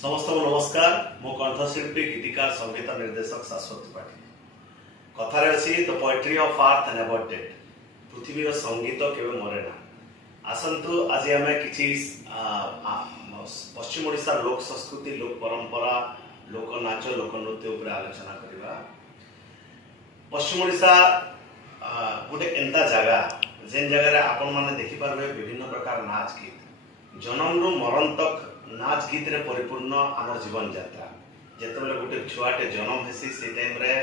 समस्त को नमस्कार। मो कंठशिल्पी गीतिकार संगीत निर्देशक शाश्वत त्रिपाठी। कथार अच्छी the poetry of earth never dead. पृथ्वीर संगीत केवे मरे ना। आसतु आज आम कि पश्चिम ओडिशा लोक संस्कृति, लोक परंपरा, लोक नाच, लोक नृत्य उपर आलोचना करवा। पश्चिम ओडिशा गोटे एंता जगह जेन जगह आपण मैंने देखिपारे विभिन्न प्रकार नाच गीत जन्म रु मरण तक नाच गीत रे परिपूर्ण आम जीवन यात्रा। जिते गोटे छुआटे जन्म हेसी से टाइम रे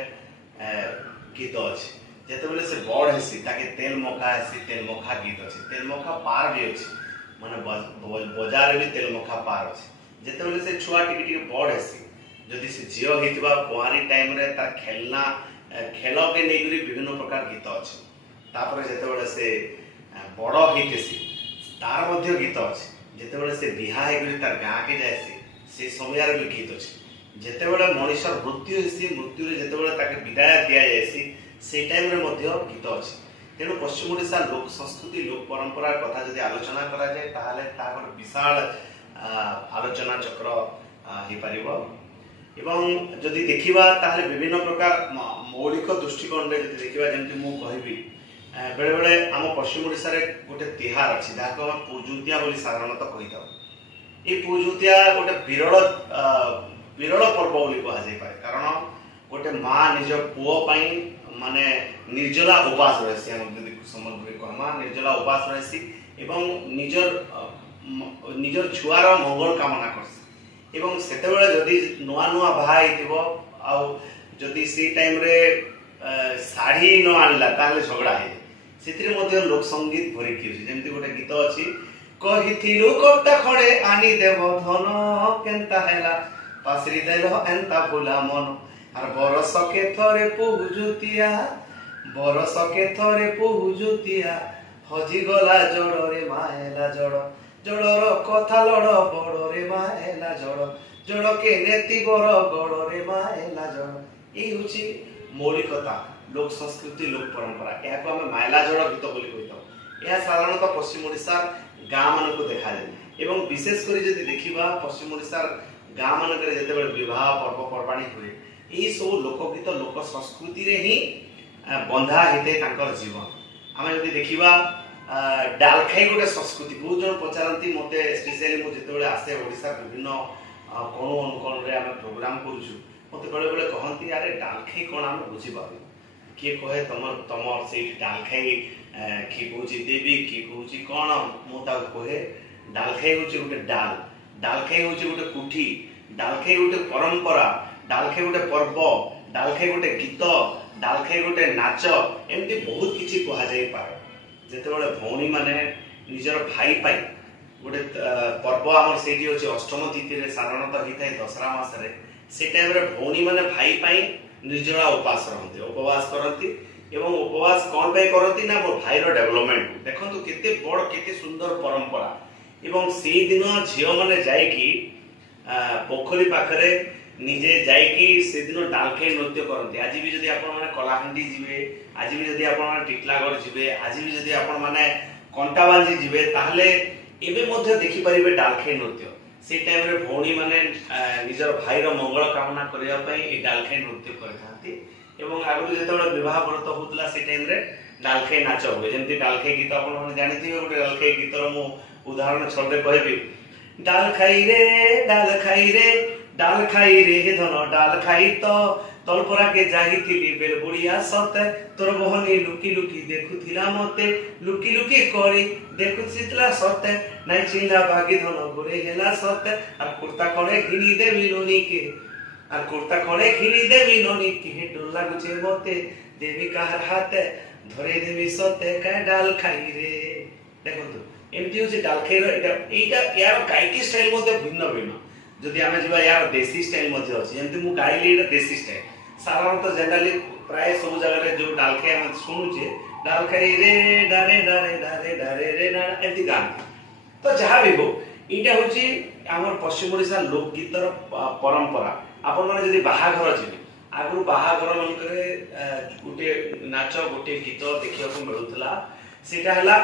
गीत अच्छे, जिते से बड़ हेसी ताके तेल मखा हेसी, तेल मखा गीत अच्छे, तेल मखा पार भी अच्छे, माने बजार भी तेल मखा पार अच्छे। जिते से छुआ टिके बड़ हेसी, जदि से झील होइतिबा कुआरी टाइम रे तार खेलना खेल के नहीं विभिन्न प्रकार गीत अच्छे। तापर जिते से बड़ होइतेसी तार मध्य गीत अच्छे। जिते से बिहा तार गाँ के जाए से समय भी गीत अच्छे। जिते मनीषर मृत्यु हेसी, मृत्यु जिते विदाय दि जाए से टाइम रे गीत अच्छे। तेणु पश्चिम ओडिशा लोक संस्कृति, लोक परंपरा कथा जदि आलोचना करा जाए ताहले ताकर विशाल आलोचना चक्र हो पारिबो। एवं जदि देखिबा ताहले विभिन्न प्रकार मौलिक दृष्टिकोण रे जदि देखिबा, जेमति मु कहबी बेले बेले आम पश्चिम ओडिशा रे गोटे तिहार अच्छी जहाँ आम पूजुतिया बोली साधारणतः कही था। ये पूजुतिया गोटे विरल पर्व बोली कह जाय पारे, कारण गोटे माँ निज पुओ पाई माने निर्जला उपास रहसी। हम जदि सम्बन्धरे कहमा निर्जला उपास रहसी एवं निजर छुआर मंगल कामना करसी। एवं सेतेबेले जदि नुआ नुआ बाहा हिथिबो आ जदि से टाइम रे साड़ी न आनला ताहले झगड़ा हे। सेतिरे मध्ये लोक संगीत भरी कि जेमति गोटे गीत अछि, कहिथिलु कोटा खडे आनी देव धन केनता हैला पासरी देलो एंता भुला मन। आर बरस के थरे पूजुतिया, बरस के थरे पूजुतिया, हजी गला जड़ रे माएला जड़, जड़र कथा लड़ बड़ रे माएला जड़, जड़ के नेति बर गड़ रे माएला जड़। ई होची मौलिकता, लोक संस्कृति, लोक परंपरा। यह को आम माइला जड़ गीत बोली कही। यह साधारणतः पश्चिम ओडिशा गाँ मान को देखा जाए। एवं विशेषकर जदि देखिबा पश्चिम ओडिशा गाँ मानक जिते विवाह पर्वपर्वाणी हुए, यही सब लोकगीत लोक संस्कृति रे ही बंधा होते तांकर जीवन। आम जदि देखिबा डालखाई गोटे संस्कृति, बहुत जन पचारती मते स्पेशली मु जिते आसे ओडिशा विभिन्न कोण अनुकोण रे आम प्रोग्राम करूछु, मते बेले बेले कहती अरे डालखाई कौन आम बुझी पाबे। किए कहे तुम से डालखाई किए कौच देवी, किए कौच कौन, मुझे कहे डालखाई हूँ गोटे डाल, डालखाई हूँ गोटे कुठी, डालखाई गोटे परंपरा, डालखाई गोटे पर्व, डालखाई गोटे गीत, डालखाई गोटे नाच, एमती बहुत किसी कह पारे। जिते भौणी माने निजर भाई पाई गोटे पर्व आम से अष्टम तिथि साधारणतः होता है दशहरा मासरे, से टाइम रे भौणी माने भाई पाई निर्जला उपास रहते, उपवास करती। एवं उपवास कौन पे करती ना, मो भाई रो डेवलपमेंट देखंतु केते बड़ केते सुंदर परंपरा। एवं से दिन झियो माने जाईकी पोखरी पाखरे निजे जाईकी से दिन डालखाई नृत्य करती। आज भी जदि आपण माने कलाहांडी जिवे, आज भी जदि आपण माने टिटलागढ़ जिवे, आज भी जदि आपण माने कंटाबांजी जिवे, ताहले एबे मध्ये देखि परिबे डालखाई नृत्य। से टाइम रे भौणी माने निजर भाई रो मंगल कामना करिया पई ए डालखाई नृत्य करथांती। एवं आगु जेतेबेले विवाह व्रत होतला से टाइम रे डालखाई नाच होय। जेमति डालखाई गीत आपण माने जानिथिबे, गोटे डालखाई गीतर मु उदाहरण छले कहबी, डालखाई रे डालखाई रे डालखाई रे धन डालखाई तो तलपरा के जाहिथिली बेल बुढ़िया सते, तोर बहनी लुकी लुकी देखुथिला मते, लुकी लुकी करी देखुथिला सते, नाइ चिला भागी धन गोरे हेला सते। आर कुर्ता खड़े घिनी देवी नोनी के, आर कुर्ता खड़े घिनी देवी नोनी के, डर लागुचे मते देवी काहर हाथे धरे देवी सते का डालखाई रे। देखंतु एमती होची डालखाई रो एटा यार गायकी स्टाइल मते भिन्न भिन्न। जदि आमे जिबा यार देसी स्टाइल मते अछि, जेमति मु गाइली एटा देसी स्टाइल। साधारणतः जनरली प्राय सब जगह रे जो डालखाई हम सुनुचे, डालखाई रे डारे डारे डारे डारे रे ना एमती गान। तो जहाँ भी हो इटा होची हमर पश्चिम ओडिशा लोक गीतर परंपरा। आपण माने जदि बाहाघर जिवे, आगु बाहाघर मनकरे गोटे नाच गोटे गीत देखिया को मिलुतला, सेटा हला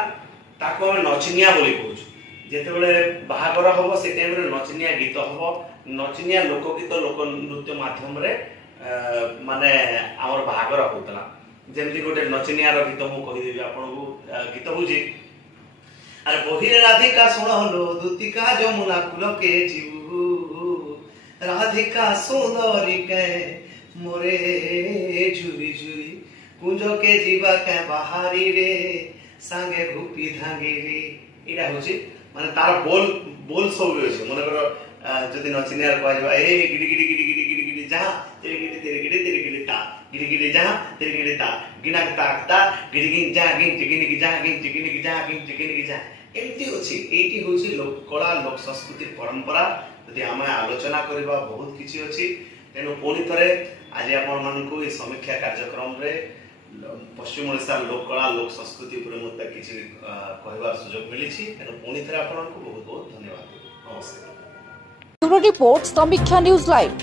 ताको नचनिया बोली कहूछु। जेतेबेले बाहाघर हबो से टाइम रे नचनिया गीत हबो, नचिनिया लोकगीत लोक नृत्य माध्यम रे माने आमर बाहागर होतला जेमती गोटे नचिनियार गीत मु कहिदेबी आपनको गीत बुझी अरे बहिरे राधिका सुनलो दूतिका जमुना कुल के जीवू राधिका सुंदरी के मोरे झुरी झुरी कुंज के जीवा के बाहरी रे सांगे घुपी धांगी रे इडा होची माने तार बोल बोल सब होची मन कर जदी नचिनियार कहबा ए गिडी गिडी गिडी गिडी गिडी गिडी जा तेरे गिडी ता गिडी गिडी जा तेरे गिडी ता गिना ता गिडी गिन जा गिन जिगिनी की जा गिन जिगिनी की जा गिन जिगिनी की जा एमती होची एटी होची लोक कला लोक संस्कृति परंपरा जदि आमे आलोचना करबा बहुत किछि अछि तेनु पुणी थरे आज आपण मानकु ए समीक्षा कार्यक्रम रे पश्चिम ओडिशा लोक कला लोक संस्कृति उपरे मते किछि कहबार सुयोग मिलिछि तेनु पुणी थरे आपनको बहुत बहुत धन्यवाद नमस्कार ब्यूरो रिपोर्ट समीक्षा न्यूज लाइव।